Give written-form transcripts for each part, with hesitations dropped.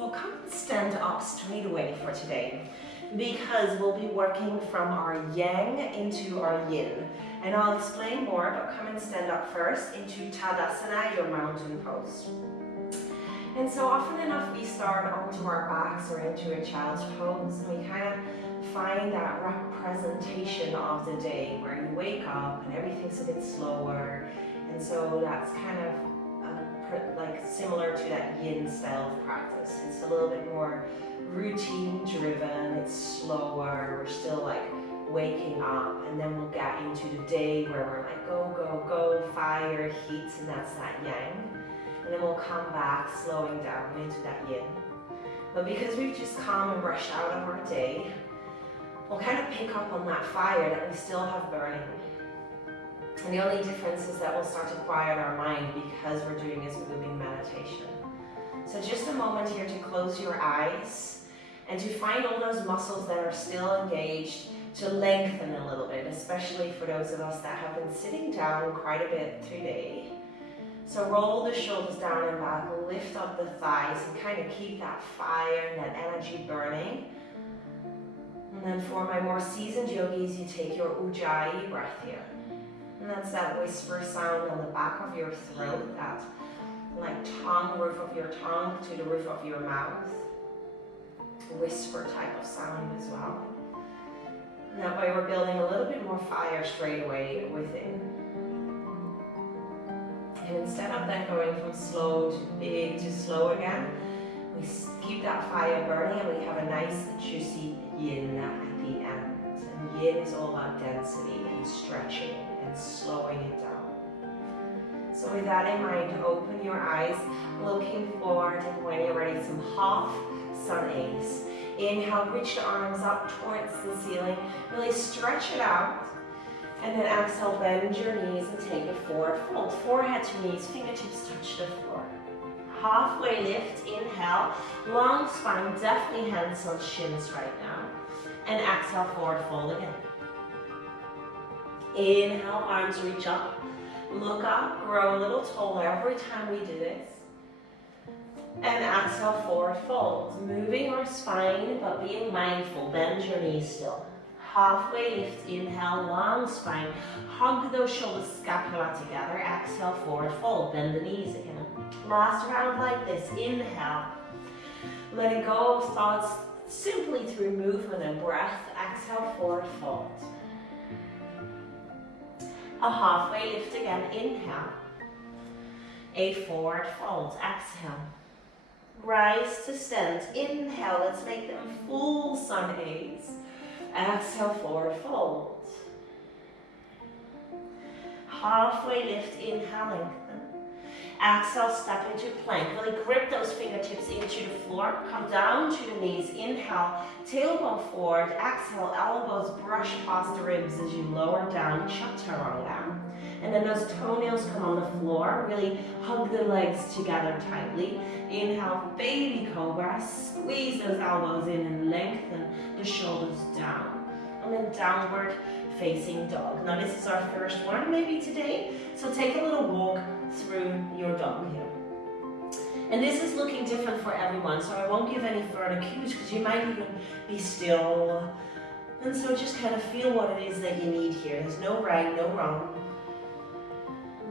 Well, come and stand up straight away for today because we'll be working from our yang into our yin. And I'll explain more, but come and stand up first into Tadasana, your mountain pose. And so often enough we start onto our backs or into a child's pose, and we kind of find that representation of the day where you wake up and everything's a bit slower. And so that's kind of like similar to that yin style of practice. It's a little bit more routine driven, it's slower, we're still like waking up, and then we'll get into the day where we're like go, go, go, fire, heat, and that's that yang. And then we'll come back slowing down into that yin. But because we've just come and rushed out of our day, we'll kind of pick up on that fire that we still have burning. And the only difference is that we'll start to quiet our mind because we're doing this moving meditation. So just a moment here to close your eyes and to find all those muscles that are still engaged to lengthen a little bit, especially for those of us that have been sitting down quite a bit today. So roll the shoulders down and back, lift up the thighs and kind of keep that fire and that energy burning. And then for my more seasoned yogis, you take your Ujjayi breath here. And that's that whisper sound on the back of your throat, that like tongue, roof of your tongue to the roof of your mouth. Whisper type of sound as well. And that way we're building a little bit more fire straight away within. And instead of then going from slow to big to slow again, we keep that fire burning and we have a nice juicy yin at the end. And yin is all about density and stretching and slowing it down. So with that in mind, open your eyes, looking forward, and when you're ready, some half sun A's. Inhale, reach the arms up towards the ceiling, really stretch it out. And then exhale, bend your knees and take it forward. Fold forehead to knees, fingertips touch the floor. Halfway lift, inhale, long spine, definitely hands on shins right now. And exhale, forward fold again. Inhale, arms reach up, look up, grow a little taller every time we do this. And exhale, forward fold. Moving our spine, but being mindful, bend your knees still. Halfway lift, inhale, long spine, hug those shoulders, scapula together, exhale, forward fold, bend the knees again. Last round like this, inhale, letting go of thoughts simply through movement and breath, exhale, forward fold. A halfway lift again, inhale, a forward fold, exhale. Rise to stand, inhale, let's make them full sun A's. Exhale, forward fold. Halfway lift, inhale, lengthen. Exhale, step into plank. Really grip those fingertips into the floor. Come down to the knees. Inhale, tailbone forward. Exhale, elbows brush past the ribs as you lower down, chaturanga. And then those toenails come on the floor. Really hug the legs together tightly. Inhale, baby cobra. Squeeze those elbows in and lengthen the shoulders down. And then downward facing dog. Now this is our first one maybe today. So take a little walk through your dog here. And this is looking different for everyone. So I won't give any further cues because you might even be still. And so just kind of feel what it is that you need here. There's no right, no wrong.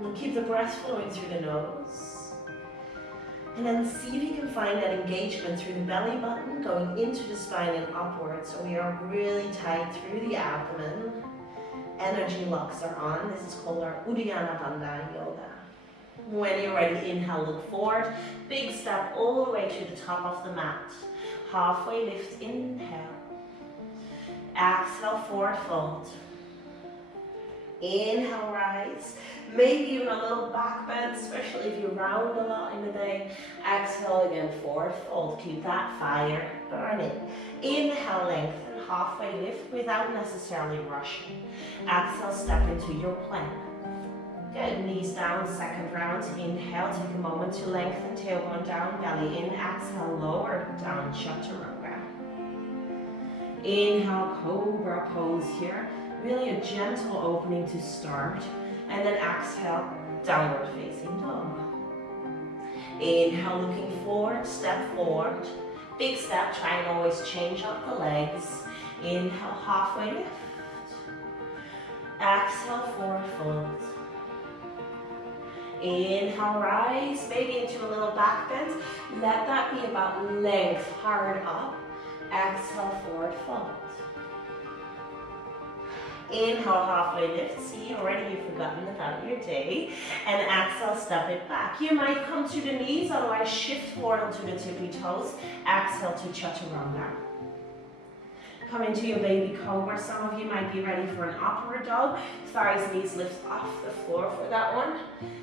And keep the breath flowing through the nose. And then see if you can find that engagement through the belly button, going into the spine and upwards. So we are really tight through the abdomen. Energy locks are on. This is called our Uddiyana Bandha Yoga. When you're ready, inhale, look forward. Big step all the way to the top of the mat. Halfway lift, inhale. Exhale, forward fold. Inhale, rise. Maybe even a little back bend, especially if you round a lot in the day. Exhale again, forward fold. Keep that fire burning. Inhale, lengthen. Halfway lift without necessarily rushing. Exhale, step into your plank. Good, knees down, second round. Inhale, take a moment to lengthen, tailbone down, belly in. Exhale, lower down, chaturanga. Inhale, cobra pose here. Really a gentle opening to start. And then exhale, downward facing dog. Inhale, looking forward, step forward. Big step, try and always change up the legs. Inhale, halfway lift. Exhale, forward fold. Inhale, rise, maybe into a little back bend. Let that be about length, hard up. Exhale, forward fold. Inhale, halfway lift. See, already you've forgotten about your day. And exhale, step it back. You might come to the knees, otherwise shift forward onto the tippy toes. Exhale to chaturanga. Come into your baby cobra. Some of you might be ready for an upward dog. Thighs, knees lift off the floor for that one.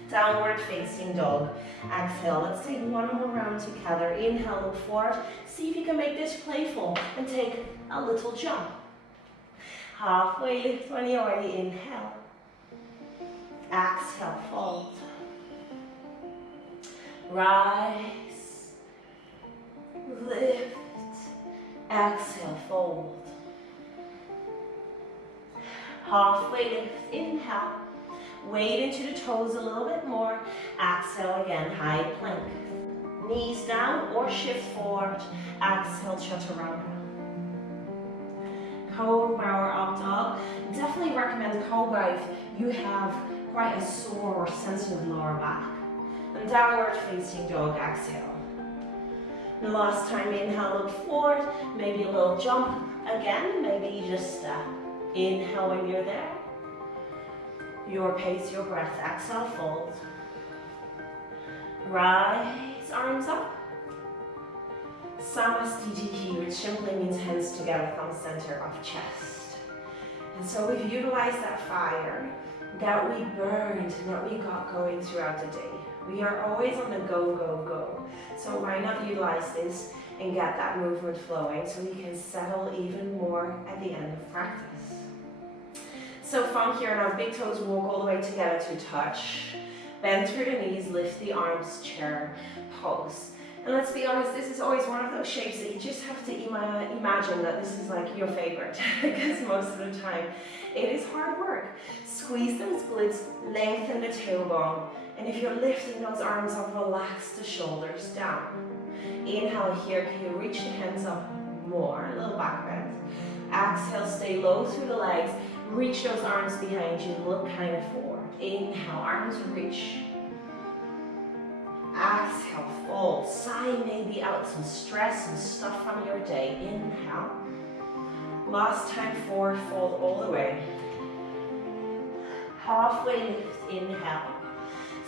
Downward facing dog. Exhale, let's take one more round together. Inhale, look forward. See if you can make this playful and take a little jump. Halfway lift when you're ready. Inhale. Exhale, fold. Rise. Lift. Exhale, fold. Halfway lift. Inhale. Weight into the toes a little bit more. Exhale again, high plank. Knees down or shift forward. Exhale, chaturanga. Cobra or up dog. Definitely recommend cobra if you have quite a sore or sensitive lower back. And downward facing dog, exhale. The last time, inhale, look forward. Maybe a little jump again. Maybe you just step. Inhale when you're there. Your pace, your breath. Exhale, fold. Rise, arms up. Samastiti here, which simply means hands together, thumb center of chest. And so we've utilized that fire that we burned and that we got going throughout the day. We are always on the go, go, go. So why not utilize this and get that movement flowing so we can settle even more at the end of practice. So from here now, big toes walk all the way together to touch. Bend through the knees, lift the arms, chair pose. And let's be honest, this is always one of those shapes that you just have to imagine that this is like your favorite, because most of the time it is hard work. Squeeze those glutes, lengthen the tailbone, and if you're lifting those arms up, relax the shoulders down. Inhale here, can you reach the hands up more, a little back bend. Exhale, stay low through the legs, reach those arms behind you, look kind of forward. Inhale, arms reach. Exhale, fold. Sigh maybe out some stress and stuff from your day. Inhale. Last time, forward fold all the way. Halfway lift, inhale.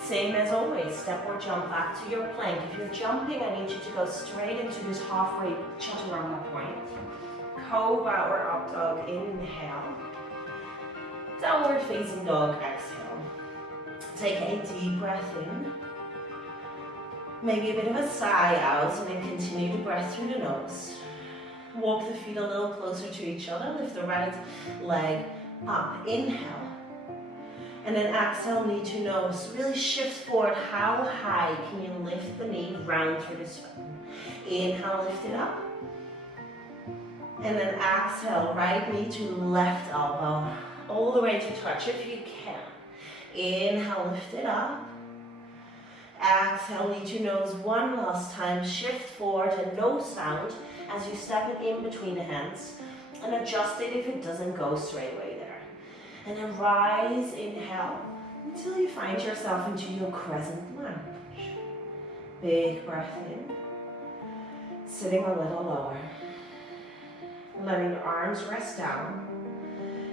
Same as always, step or jump back to your plank. If you're jumping, I need you to go straight into this halfway chaturanga point. Cobra or up dog, inhale. Downward facing dog, exhale. Take a deep breath in. Maybe a bit of a sigh out, and then continue to breath through the nose. Walk the feet a little closer to each other. Lift the right leg up. Inhale. And then exhale, knee to nose. Really shift forward. How high can you lift the knee round through the spine? Inhale, lift it up. And then exhale, right knee to left elbow. All the way to touch if you can. Inhale, lift it up. Exhale, knee to nose one last time. Shift forward and no sound as you step it in between the hands. And adjust it if it doesn't go straight away there. And then rise, inhale, until you find yourself into your crescent lunge. Big breath in. Sitting a little lower. Letting the arms rest down.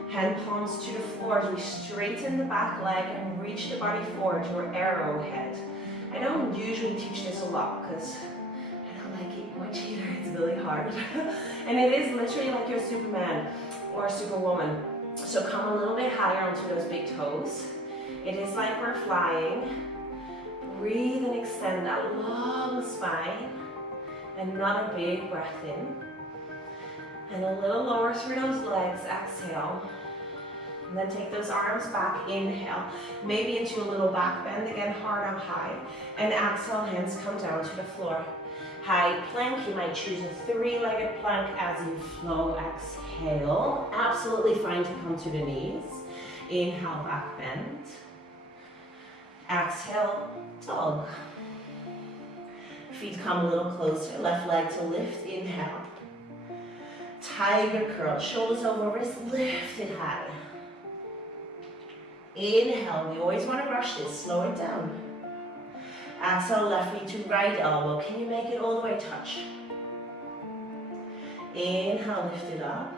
Hand palms to the floor as we straighten the back leg and reach the body forward, your arrowhead. I don't usually teach this a lot because I don't like it much either, it's really hard. And it is literally like your Superman or Superwoman. So come a little bit higher onto those big toes. It is like we're flying. Breathe and extend that long spine. Another big breath in. And a little lower through those legs, exhale. And then take those arms back, inhale. Maybe into a little back bend, again, hard up high. And exhale, hands come down to the floor. High plank, you might choose a three-legged plank as you flow, exhale. Absolutely fine to come to the knees. Inhale, back bend. Exhale, dog. Feet come a little closer, left leg to lift, inhale. Tiger curl, shoulders over wrist, lift it high. Inhale, we always want to rush this, slow it down. Exhale, left knee to right elbow. Can you make it all the way touch? Inhale, lift it up.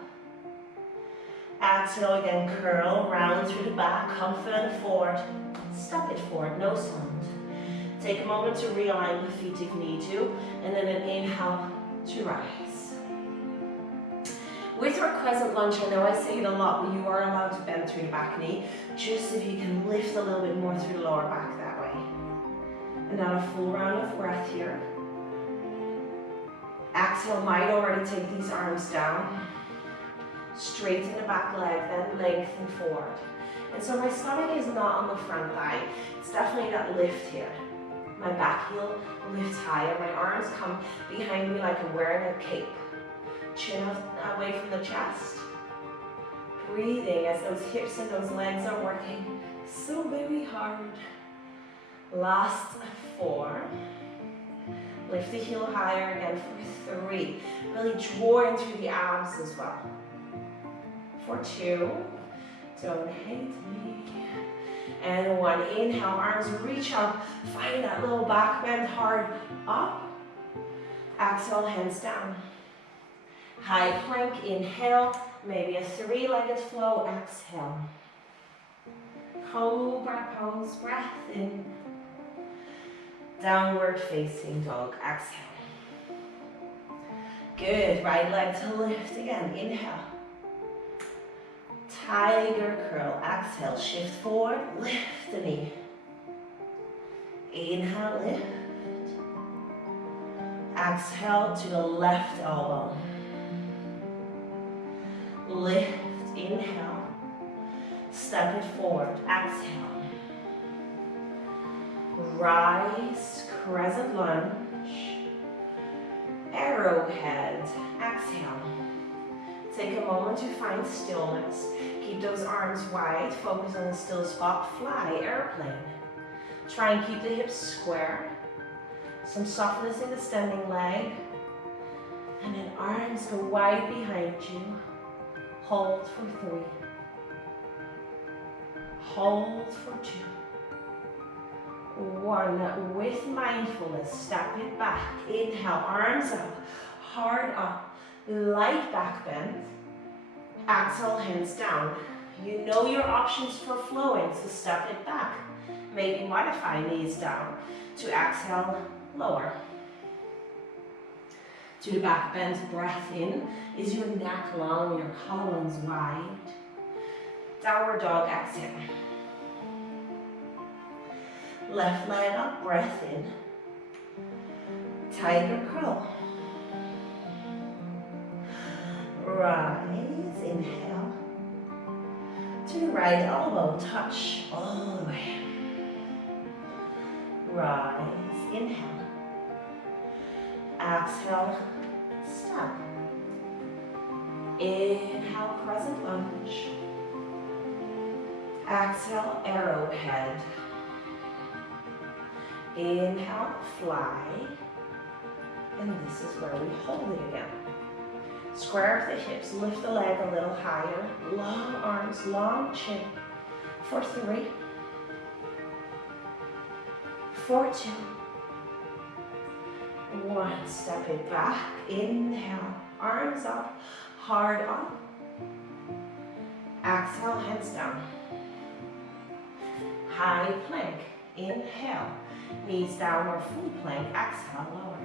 Exhale again, curl, round through the back, come further forward. Step it forward, no sound. Take a moment to realign the feet if you need to, and then an inhale to rise. With our crescent lunge, I know I say it a lot, but you are allowed to bend through the back knee, just if you can lift a little bit more through the lower back that way. And now a full round of breath here. Exhale, might already take these arms down. Straighten the back leg, then lengthen forward. And so my stomach is not on the front thigh. It's definitely that lift here. My back heel lifts higher. My arms come behind me like I'm wearing a cape. Chin away from the chest. Breathing as those hips and those legs are working so very hard. Last 4. Lift the heel higher again for 3. Really drawing through the abs as well. For 2. Don't hate me. And 1. Inhale, arms reach up. Find that little back bend hard up. Exhale, hands down. High plank, inhale. Maybe a 3-legged flow, exhale. Cobra pose, breath in. Downward facing dog, exhale. Good, right leg to lift again, inhale. Tiger curl, exhale, shift forward, lift the knee. Inhale, lift. Exhale to the left elbow. Lift, inhale. Step it forward, exhale. Rise, crescent lunge. Arrowhead, exhale. Take a moment to find stillness. Keep those arms wide, focus on the still spot, fly, airplane. Try and keep the hips square. Some softness in the standing leg. And then arms go wide behind you. Hold for 3. Hold for 2. 1. With mindfulness, step it back. Inhale, arms up, hard up, light back bend. Exhale, hands down. You know your options for flowing, so step it back. Maybe modify knees down. To exhale, lower. To the back bend, breath in. Is your neck long, your collarbones wide? Downward dog, exhale. Left leg up, breath in. Tiger curl. Rise, inhale. To the right elbow, touch all the way. Rise, inhale. Exhale, step. Inhale, crescent lunge. Exhale, arrowhead. Inhale, fly. And this is where we hold it again. Square the hips, lift the leg a little higher. Long arms, long chin. For 3. For 2. 1. Step it back. Inhale, arms up, hard up. Exhale, hands down. High plank. Inhale. Knees down or full plank. Exhale, lower.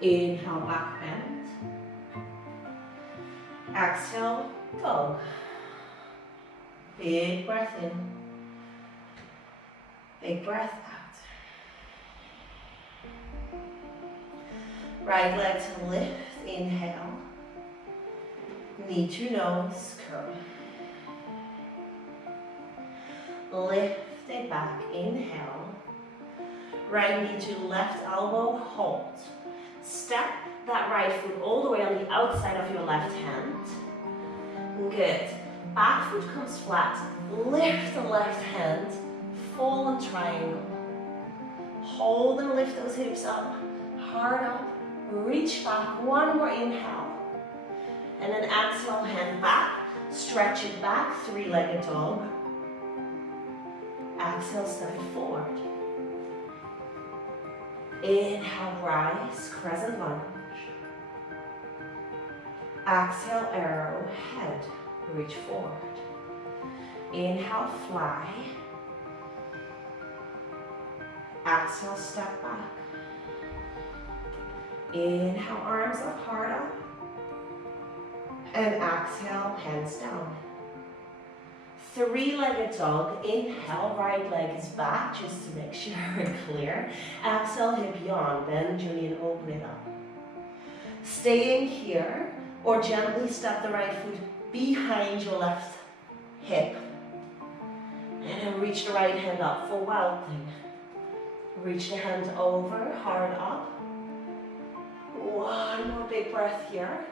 Inhale, back bend. Exhale, dog. Big breath in. Big breath out. Right leg to lift. Inhale. Knee to nose, curl. Lift it back, inhale. Right knee to left elbow, hold. Step that right foot all the way on the outside of your left hand. Good. Back foot comes flat. Lift the left hand, fallen triangle. Hold and lift those hips up, hard up, reach back, one more inhale. And then exhale, hand back, stretch it back, three-legged dog. Exhale, step it forward. Inhale, rise, crescent lunge. Exhale, arrow, head, reach forward. Inhale, fly. Exhale, step back. Inhale, arms up, hard up. And exhale, hands down. Three-legged dog. Inhale, right leg is back, just to make sure we're clear. Exhale, hip yawn, bend your knee and open it up. Staying here, or gently step the right foot behind your left hip. And then reach the right hand up for wild thing. Reach the hand over, hard up. One more big breath here.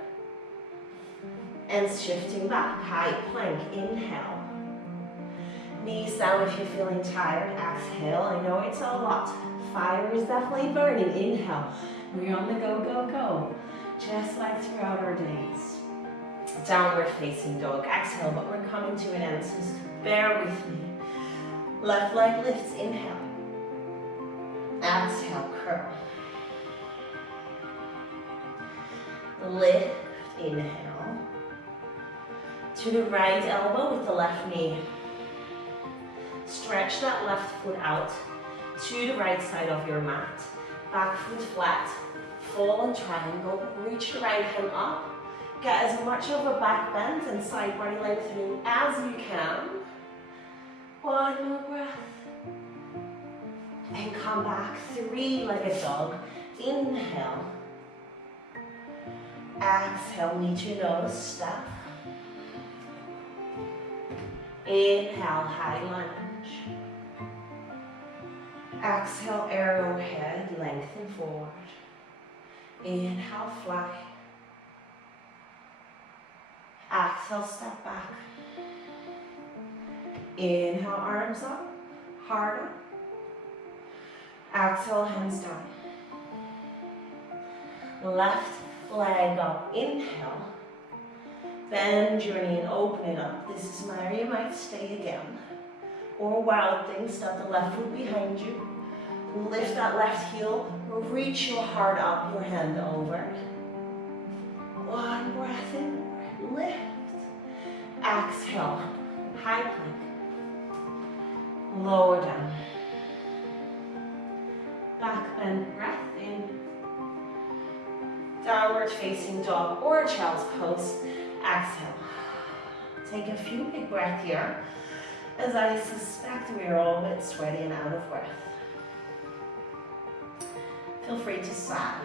And shifting back, high plank, inhale. Knees down if you're feeling tired, exhale. I know it's a lot. Fire is definitely burning, inhale. We're on the go, go, go. Just like throughout our days. Downward facing dog, exhale, but we're coming to an end, so bear with me. Left leg lifts, inhale. Exhale, curl. Lift, inhale. To the right elbow with the left knee. Stretch that left foot out to the right side of your mat. Back foot flat, fall and triangle. Reach the right hand up. Get as much of a back bend and side body lengthening as you can. One more breath. And come back, three-legged dog. Inhale. Exhale, knee to nose, step. Inhale, high lunge. Exhale, arrowhead, lengthen forward. Inhale, fly. Exhale, step back. Inhale, arms up, hard up. Exhale, hands down. Left leg up, inhale. Bend your knee and open it up. This is where you might stay again. Or wild thing, step the left foot behind you. Lift that left heel, reach your heart up, your hand over. One breath in, lift. Exhale, high plank. Lower down. Back bend, breath in. Downward facing dog or child's pose. Exhale. Take a few big breaths here, as I suspect we're all a bit sweaty and out of breath. Feel free to sigh.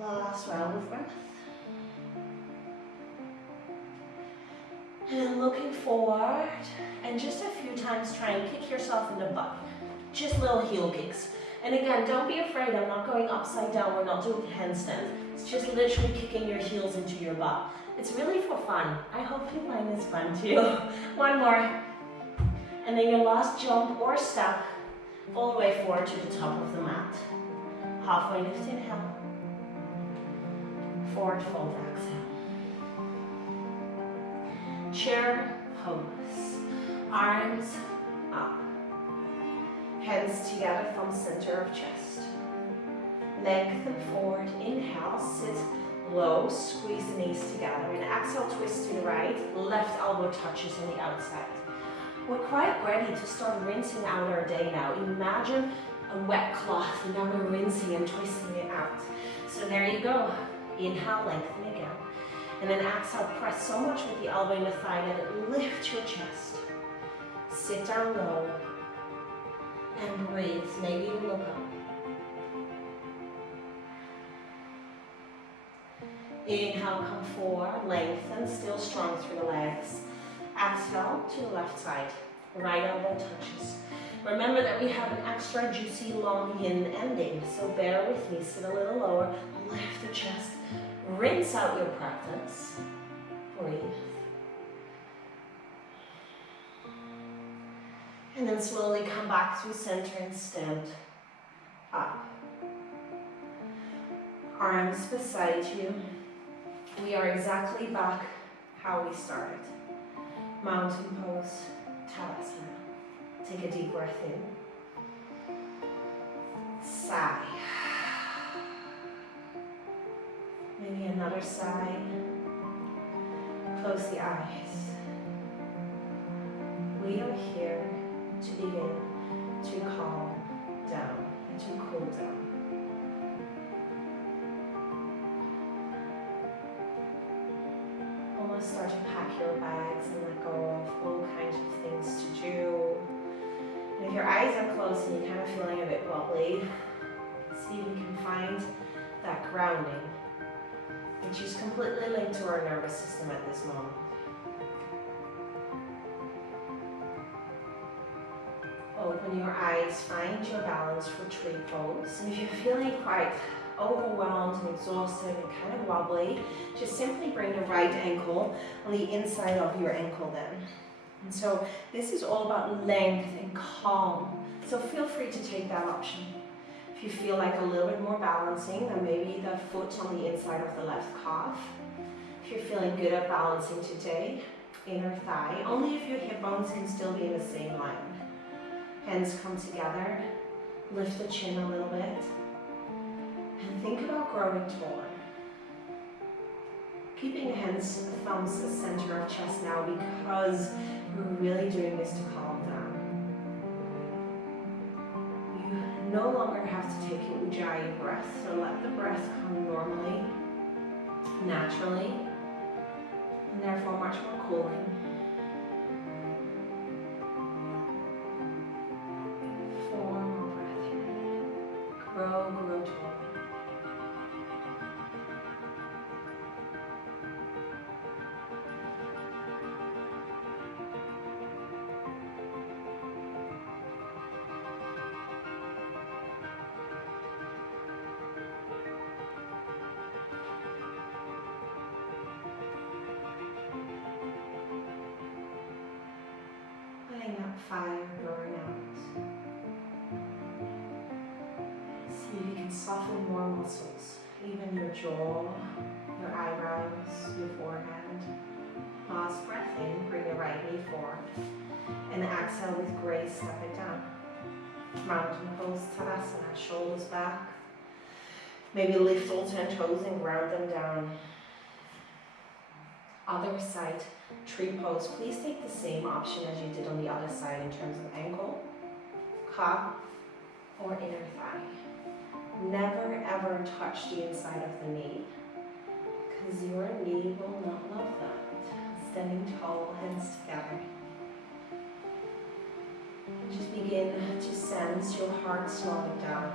Last round of breath. And looking forward, and just a few times try and kick yourself in the butt. Just little heel kicks. And again, don't be afraid, I'm not going upside down, we're not doing handstand. It's just literally kicking your heels into your butt. It's really for fun. I hope you find this fun too. One more. And then your last jump or step all the way forward to the top of the mat. Halfway lift, inhale. Forward fold, exhale. Chair pose. Arms up. Hands together, thumb center of chest. Lengthen forward, inhale, sit low, squeeze the knees together. And exhale, twist to the right, left elbow touches on the outside. We're quite ready to start rinsing out our day now. Imagine a wet cloth and now we're rinsing and twisting it out. So there you go. Inhale, lengthen again. And then exhale, press so much with the elbow in the thigh that it lifts your chest. Sit down low and breathe. Maybe you look up. Inhale, come forward, lengthen, still strong through the legs. Exhale to the left side. Right elbow touches. Remember that we have an extra juicy long yin ending, so bear with me. Sit a little lower, lift the chest, rinse out your practice, breathe. And then slowly come back to center and stand up. Arms beside you. We are exactly back how we started. Mountain pose, Tadasana. Take a deep breath in. Sigh. Maybe another sigh. Close the eyes. We are here to begin to calm down and to cool down. Almost start to pack your bags and let go of all kinds of things to do. And if your eyes are closed and you're kind of feeling a bit wobbly, see if you can find that grounding, which is completely linked to our nervous system at this moment. Open your eyes, find your balance for tree pose. And if you're feeling quite overwhelmed and exhausted and kind of wobbly, just simply bring the right ankle on the inside of your ankle then. And so this is all about length and calm. So feel free to take that option. If you feel like a little bit more balancing, then maybe the foot on the inside of the left calf. If you're feeling good at balancing today, inner thigh, only if your hip bones can still be in the same line. Hands come together, lift the chin a little bit, and think about growing taller. Keeping hands, thumbs the center of chest now because we're really doing this to calm down. You no longer have to take an Ujjayi breath, so let the breath come normally, naturally, and therefore much more cooling. Grow taller. Letting that fire burn out. Soften more muscles, even your jaw, your eyebrows, your forehead. Last breath in, bring the right knee forward. And exhale with grace, step it down. Mountain pose, Tadasana, shoulders back. Maybe lift all 10 toes and ground them down. Other side, tree pose. Please take the same option as you did on the other side in terms of ankle, calf, or inner thigh. Never ever touch the inside of the knee, because your knee will not love that. Standing tall, hands together. Just begin to sense your heart slowing down.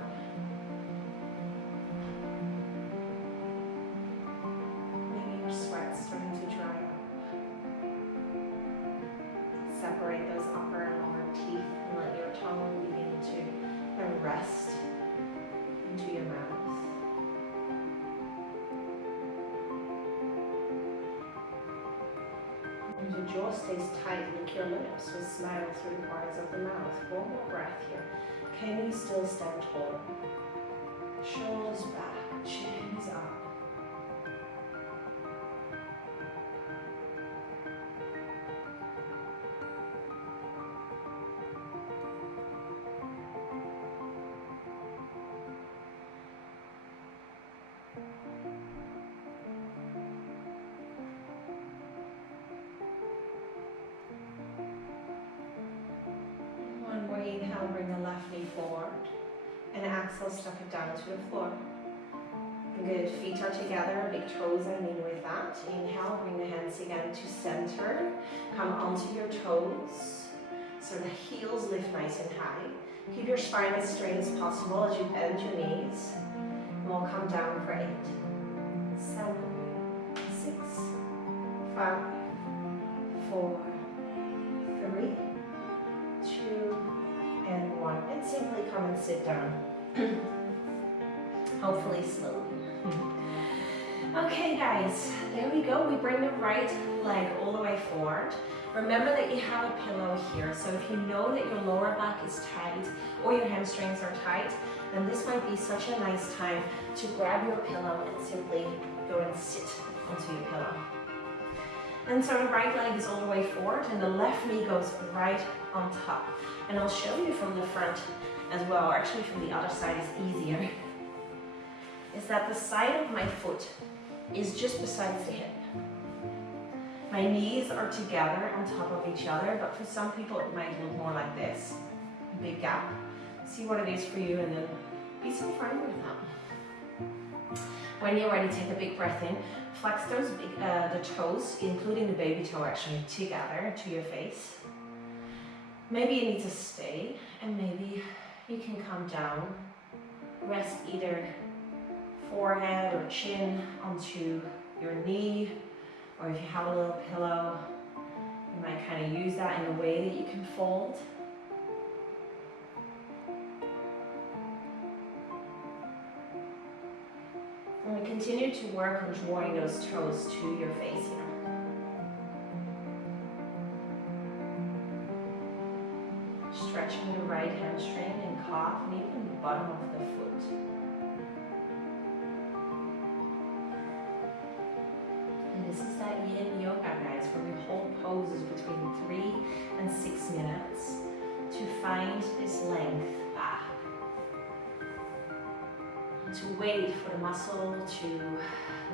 Maybe your sweat starting to dry up. Separate those upper and lower teeth and let your tongue begin to rest into your mouth. And your jaw stays tight, lick your lips with smile through the corners of the mouth. One more breath here. Can you still stand tall? Shoulders back, chin is up. Inhale, bring the left knee forward, and exhale, step it down to the floor. Good, feet are together, big toes are in with that. Inhale, bring the hands again to center. Come onto your toes, so the heels lift nice and high. Keep your spine as straight as possible as you bend your knees. And we'll come down for 8, 7, 6, 5, 4, 3, 2, and sit down. Hopefully slowly. Okay guys, there we go. We bring the right leg all the way forward. Remember that you have a pillow here, so if you know that your lower back is tight or your hamstrings are tight, then this might be such a nice time to grab your pillow and simply go and sit onto your pillow. And so the right leg is all the way forward and the left knee goes right on top. And I'll show you from the front as well, or actually from the other side is easier, is that the side of my foot is just beside the hip. My knees are together on top of each other, but for some people it might look more like this. Big gap. See what it is for you and then be so fine with that. When you're ready, take a big breath in. Flex those the toes, including the baby toe actually, together to your face. Maybe you need to stay and maybe you can come down. Rest either forehead or chin onto your knee, or if you have a little pillow, you might kind of use that in a way that you can fold. And we continue to work on drawing those toes to your face here. Stretching the right hamstring and calf and even the bottom of the foot. And this is that yin yoga, guys, where we hold poses between 3 and 6 minutes to find this length back. To wait for the muscle to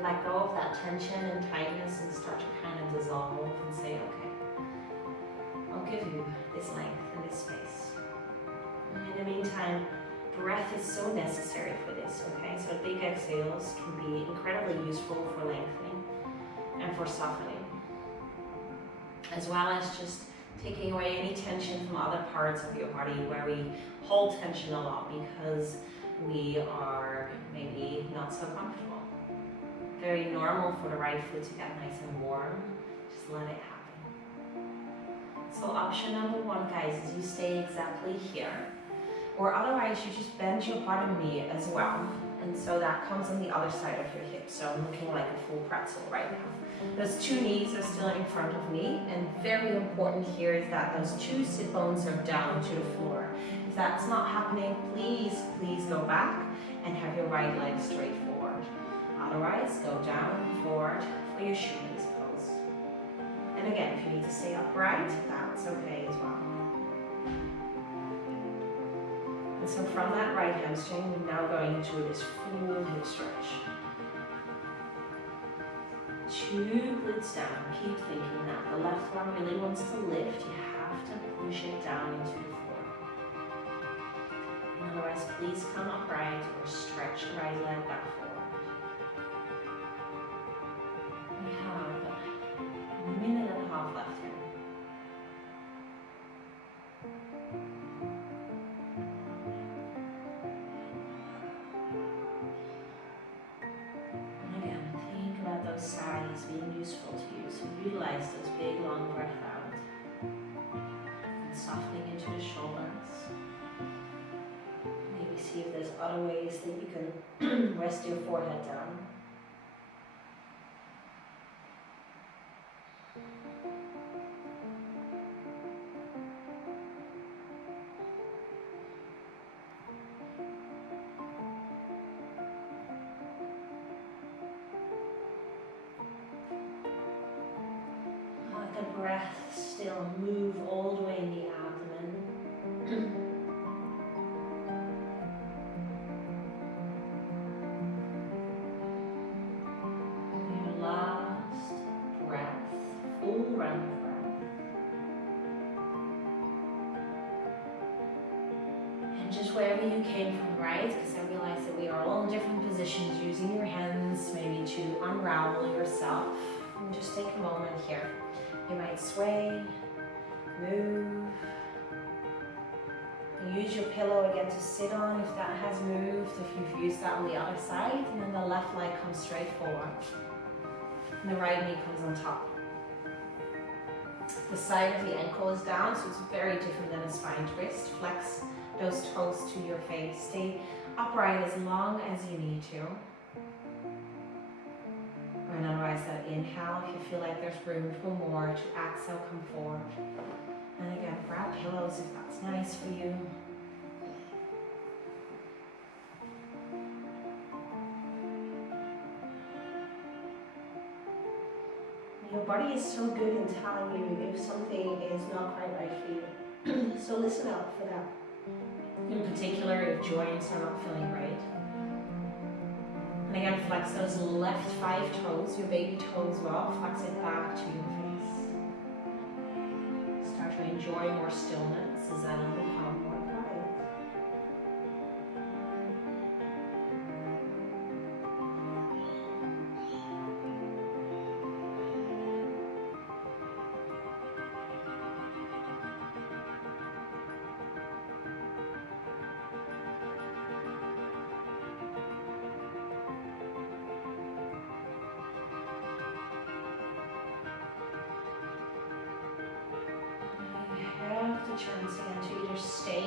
let go of that tension and tightness and start to kind of dissolve and say, okay, I'll give you this length and this space. And in the meantime, breath is so necessary for this, okay? So big exhales can be incredibly useful for lengthening and for softening, as well as just taking away any tension from other parts of your body where we hold tension a lot because we are maybe not so comfortable. Very normal for the right foot to get nice and warm. Just let it happen. So option number 1, guys, is you stay exactly here, or otherwise you just bend your bottom knee as well. And so that comes on the other side of your hip. So I'm looking like a full pretzel right now. Those 2 knees are still in front of me, and very important here is that those 2 sit bones are down to the floor. If that's not happening, please go back and have your right leg straight forward. Otherwise, go down, forward for your shoelace pose. And again, if you need to stay upright, that's okay as well. And so from that right hamstring, we're now going into this full hip stretch. 2 glutes down. Keep thinking that the left arm really wants to lift. You have to push it down into the floor. And otherwise, please come upright or stretch the right leg back forward. We have a minute and a half left here. Sides being useful to you, so utilize those big long breath out and softening into the shoulders. Maybe see if there's other ways that you can rest your forehead down. The breath still move all the way in the abdomen. Your last breath, full round of breath. And just wherever you came from, right? Because I realize that we are all in different positions, using your hands maybe to unravel yourself. And just take a moment here. You might sway, move. You use your pillow again to sit on if that has moved, if you've used that on the other side, and then the left leg comes straight forward. And the right knee comes on top. The side of the ankle is down, so it's very different than a spine twist. Flex those toes to your face. Stay upright as long as you need to. And otherwise that inhale, if you feel like there's room for more, to exhale, come forward. And again, grab pillows if that's nice for you. Your body is so good in telling you if something is not quite right for you. So listen out for that. In particular, if joints are not feeling right. And again, flex those left 5 toes, your baby toes well, flex it back to your face. Start to enjoy more stillness as that will become more quiet. Chance again to either stay,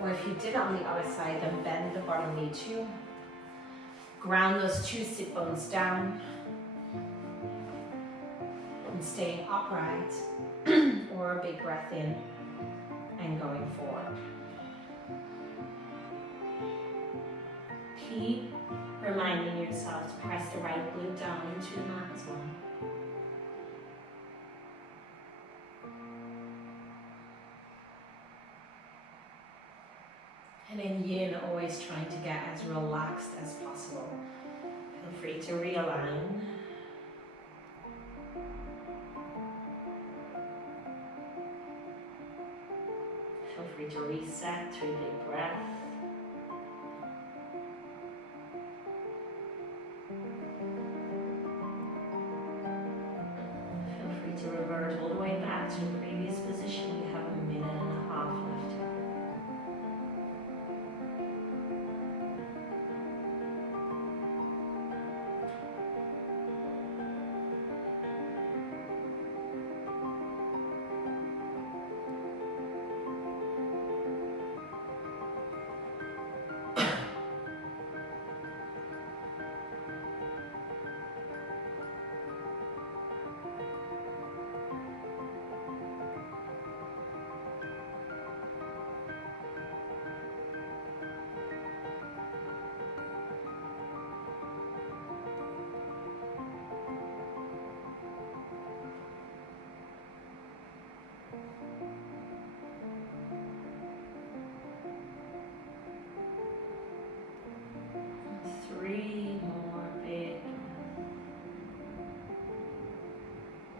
or if you did on the other side, then bend the bottom knee too. Ground those 2 sit bones down and staying upright, or a big breath in and going forward. Keep reminding yourself to press the right glute down into the mat as well. And in yin, always trying to get as relaxed as possible. Feel free to realign. Feel free to reset through a big breath. Feel free to revert all the way back to the previous position. We have a minute and a half left.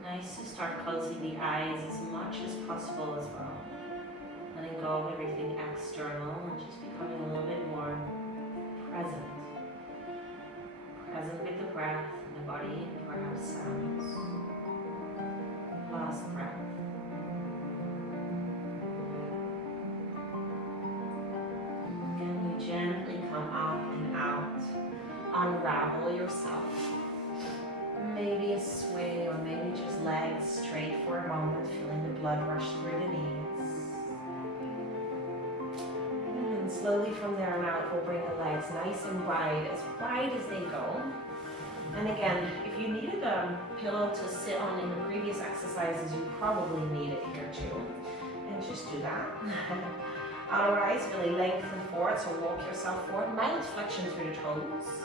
Nice to start closing the eyes as much as possible as well. Letting go of everything external and just becoming a little bit more present. Present with the breath and the body and perhaps sounds. Last breath. Again, you gently come up and out. Unravel yourself. Maybe a sway, or maybe just legs straight for a moment, feeling the blood rush through the knees. And slowly from there on out, we'll bring the legs nice and wide as they go. And again, if you needed a pillow to sit on in the previous exercises, you probably need it here too. And just do that. Otherwise, really lengthen forward, so walk yourself forward. Mild flexion through the toes.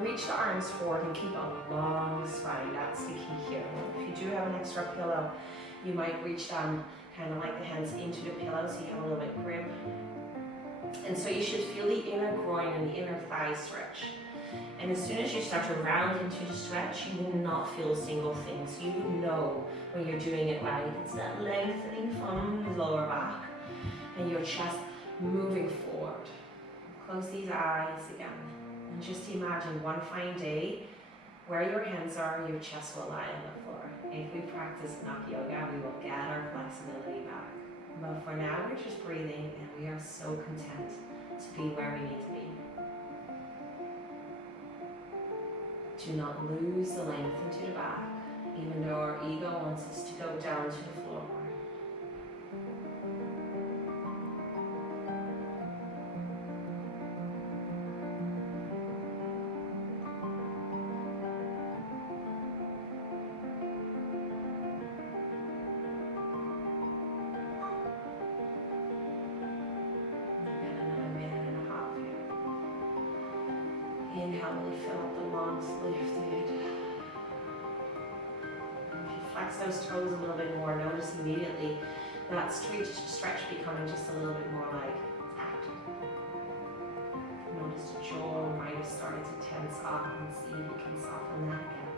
Reach the arms forward and keep a long spine. That's the key here. If you do have an extra pillow, you might reach down kind of like the hands into the pillow so you have a little bit grip. And so you should feel the inner groin and the inner thigh stretch. And as soon as you start to round into the stretch, you will not feel a single thing. So you know when you're doing it right. It's that lengthening from the lower back and your chest moving forward. Close these eyes again. And just imagine one fine day where your hands are, your chest will lie on the floor. If we practice enough yoga, we will get our flexibility back. But for now, we're just breathing and we are so content to be where we need to be. Do not lose the length into the back, even though our ego wants us to go down to the floor. Inhale, really fill up the lungs, lifted. If you flex those toes a little bit more, notice immediately that stretch becoming just a little bit more like active. Notice the jaw might have started to tense up and see if you can soften that again.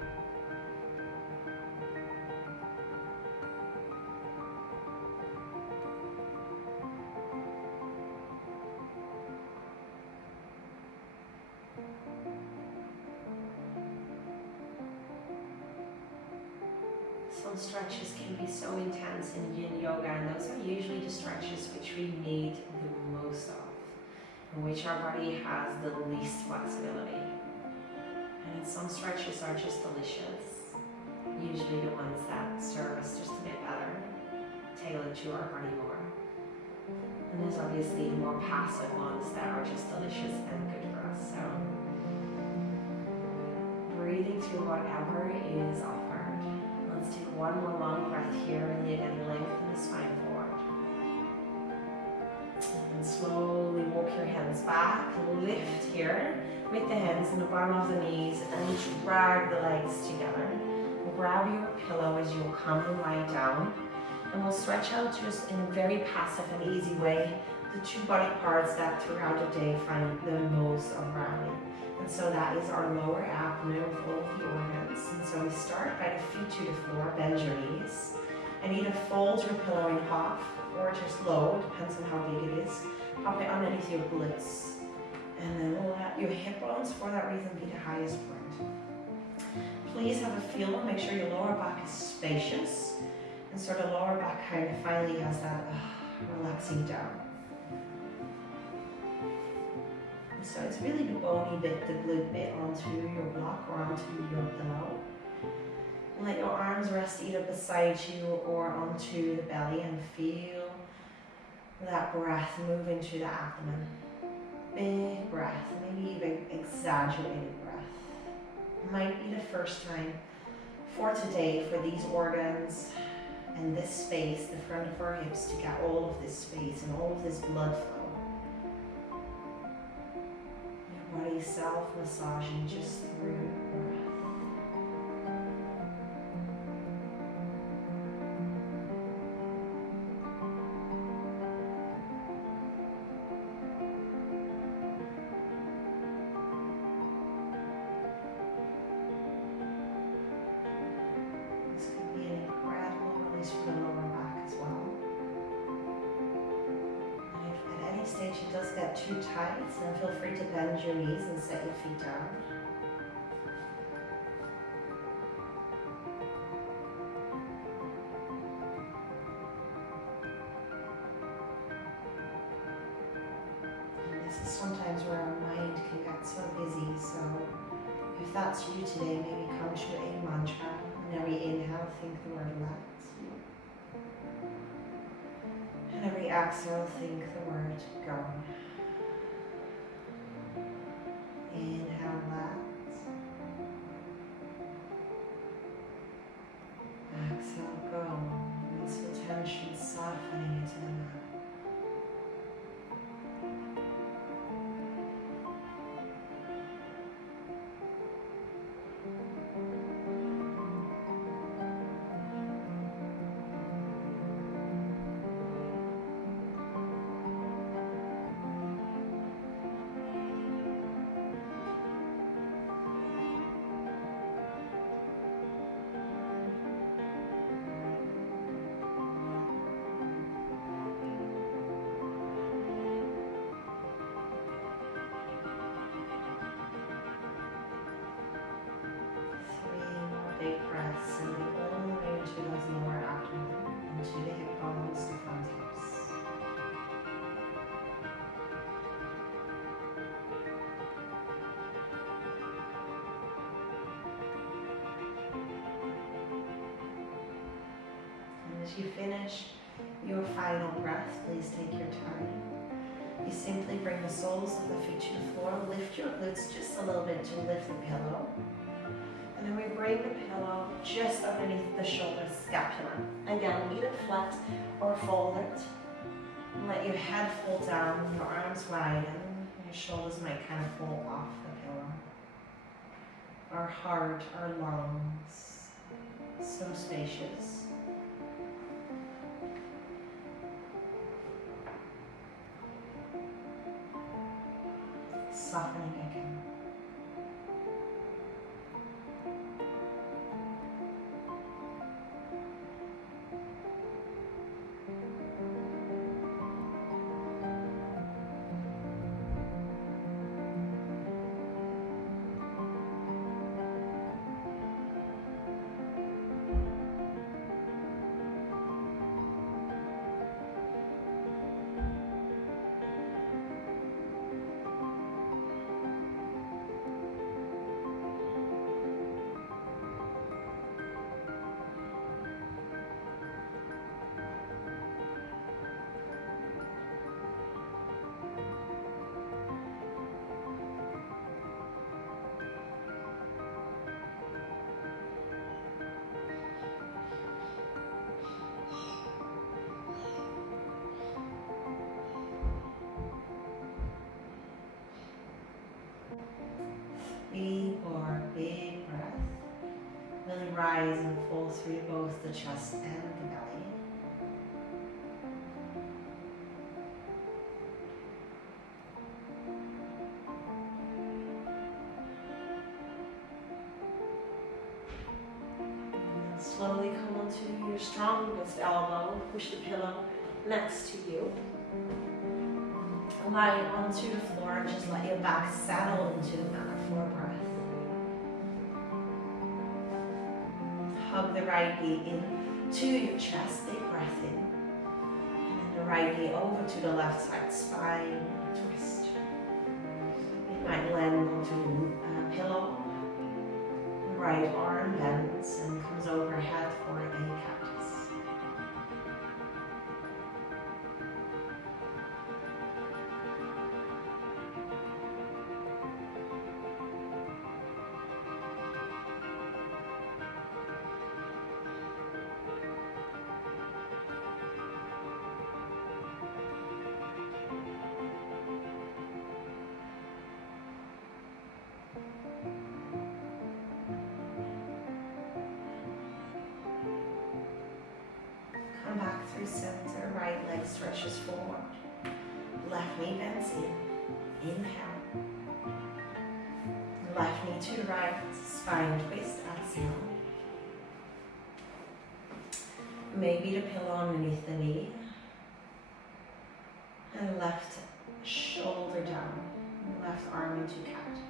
Some stretches can be so intense in yin yoga, and those are usually the stretches which we need the most of, in which our body has the least flexibility. And some stretches are just delicious, usually the ones that serve us just a bit better, tailored to our body more. And there's obviously the more passive ones that are just delicious and good for us. So breathing through whatever is offered. Let's take one more long breath here, really again lengthen the spine forward. And slowly walk your hands back, lift here with the hands in the bottom of the knees and drag the legs together. Grab your pillow as you'll come and lie down, and we'll stretch out just in a very passive and easy way the two body parts that throughout the day find the most of gravity. And so that is our lower abdomen with all of the organs. And so we start by the feet to the floor, bend your knees, and either fold your pillow in half or just low, depends on how big it is. Pop it underneath your glutes. And then we'll let your hip bones, for that reason, be the highest point. Please have a feel and make sure your lower back is spacious. And so the lower back kind of finally has that relaxing down. So it's really the bony bit, the glute bit onto your block or onto your pillow. And let your arms rest either beside you or onto the belly and feel that breath move into the abdomen. Big breath, maybe even exaggerated breath. Might be the first time for today for these organs and this space, the front of our hips, to get all of this space and all of this blood flow. Body self-massaging just through breath. This could be an incredible release for the lower back as well. Stage it does get too tight, then feel free to bend your knees and set your feet down. And this is sometimes where our mind can get so busy, so if that's you today, maybe come to a mantra, and every inhale think the word let. And every exhale, think the word go. Inhale, let. Exhale, go. Release the tension, softening into the mat. Big breaths and bring all the way into those lower abdomen, into the hip bones, the front hips. And as you finish your final breath, please take your time. You simply bring the soles of the feet to the floor, lift your glutes just a little bit to lift the pillow. And then we bring the pillow just underneath the shoulder scapula. Again, either flat or fold it. And let your head fall down, your arms widen, your shoulders might kind of fall off the pillow. our heart, our lungs, so spacious. Softening again. Big breath. Really rise and fall through both the chest and the belly. And slowly come onto your strongest elbow. Push the pillow next to you. Lie onto the floor and just let your back settle into the mat for a breath. Hug the right knee in to your chest, big breath in. And then the right knee over to the left side, spine twist. You might land onto a pillow. The right arm bends and comes overhead for a cactus. Come back through center, right leg stretches forward. Left knee bends in. Inhale. Left knee to the right, spine twist, exhale. Maybe the pillow underneath the knee. And left shoulder down. Left arm into cactus.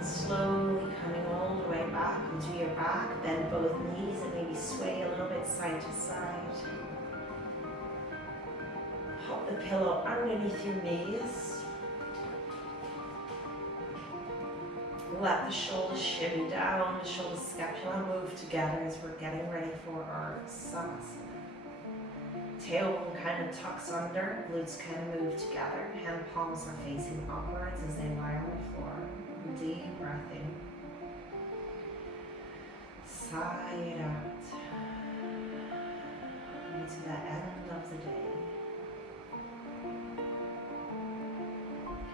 Slowly coming all the way back into your back, bend both knees and maybe sway a little bit side to side. Pop the pillow underneath your knees. Let the shoulders shimmy down, the shoulder scapula move together as we're getting ready for our Samasana. Tailbone kind of tucks under, glutes kind of move together, hand palms are facing upwards as they lie on the floor. Deep breath in. Sigh it out. Into the end of the day.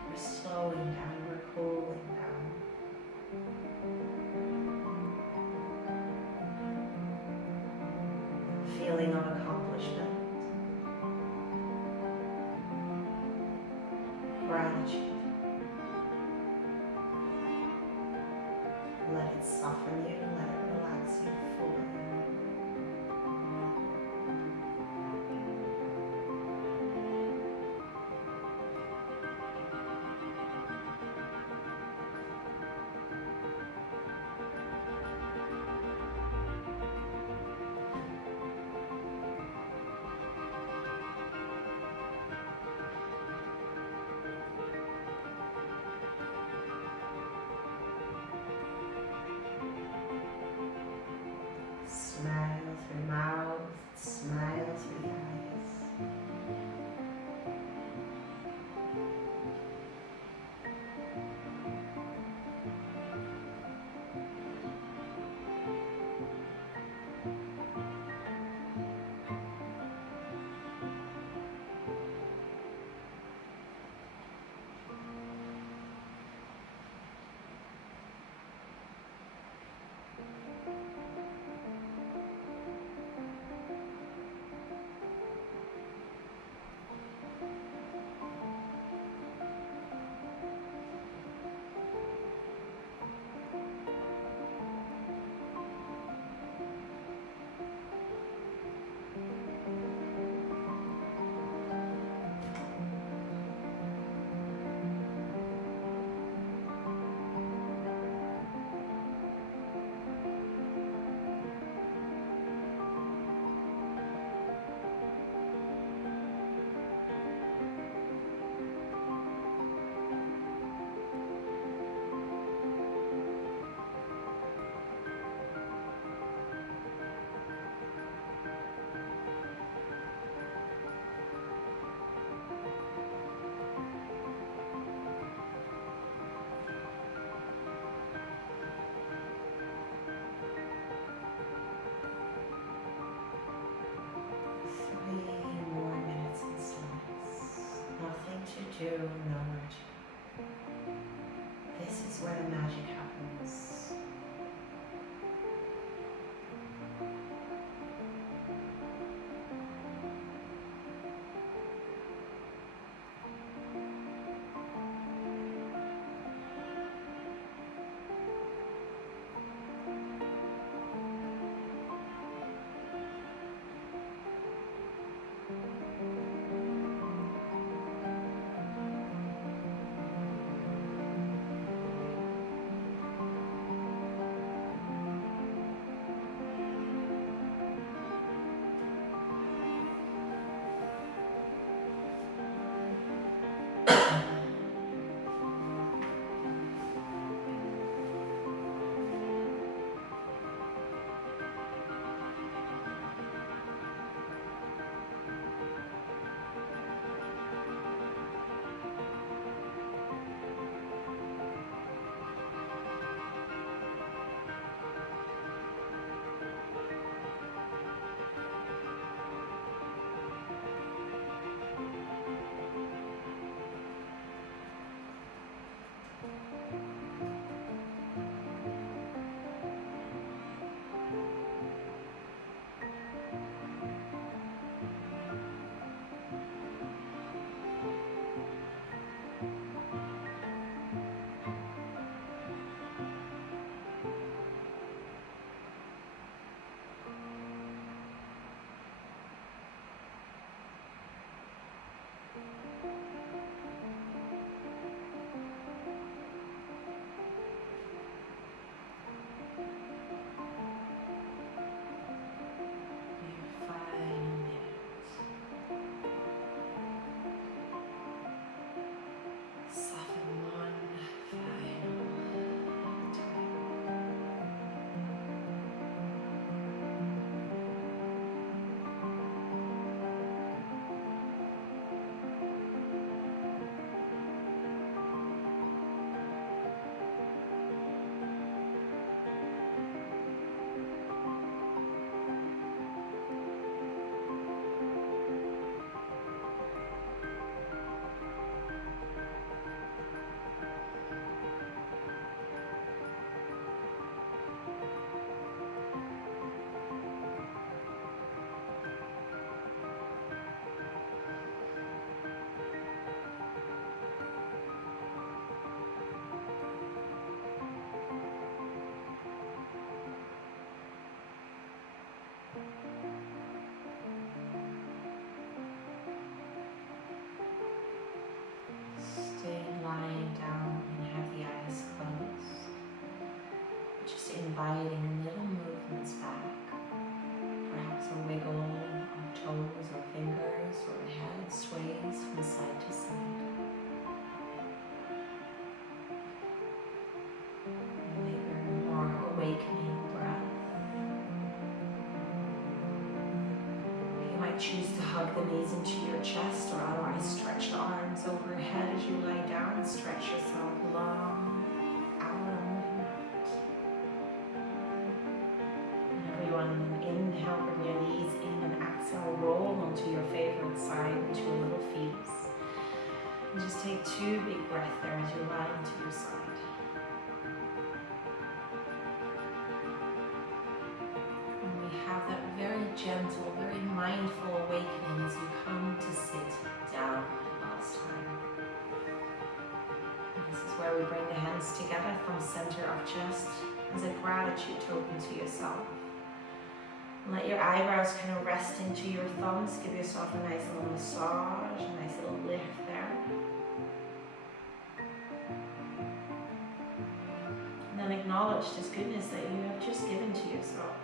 We're slowing down, we're cooling down. Feeling of accomplishment. Gratitude. Let it soften you, let it relax you fully. 2, number 2. This is where the magic happens. Lying down and have the eyes closed, just inviting little movements back, perhaps a wiggle of toes or fingers, or the head sways from side to side. Bigger, more awakening breath. You might choose to hug the knees into your chest, or otherwise stretch the arms overhead as you lie down and stretch yourself long out on the mat. And everyone, inhale, bring your knees in, and exhale, roll onto your favorite side into a little fetus. And just take 2 big breaths there as you lie onto your side. And we have that very gentle, very mindful awakening as you come to sit down last time. And this is where we bring the hands together from center of chest as a gratitude token to yourself. And let your eyebrows kind of rest into your thumbs. Give yourself a nice little massage, a nice little lift there. And then acknowledge this goodness that you have just given to yourself.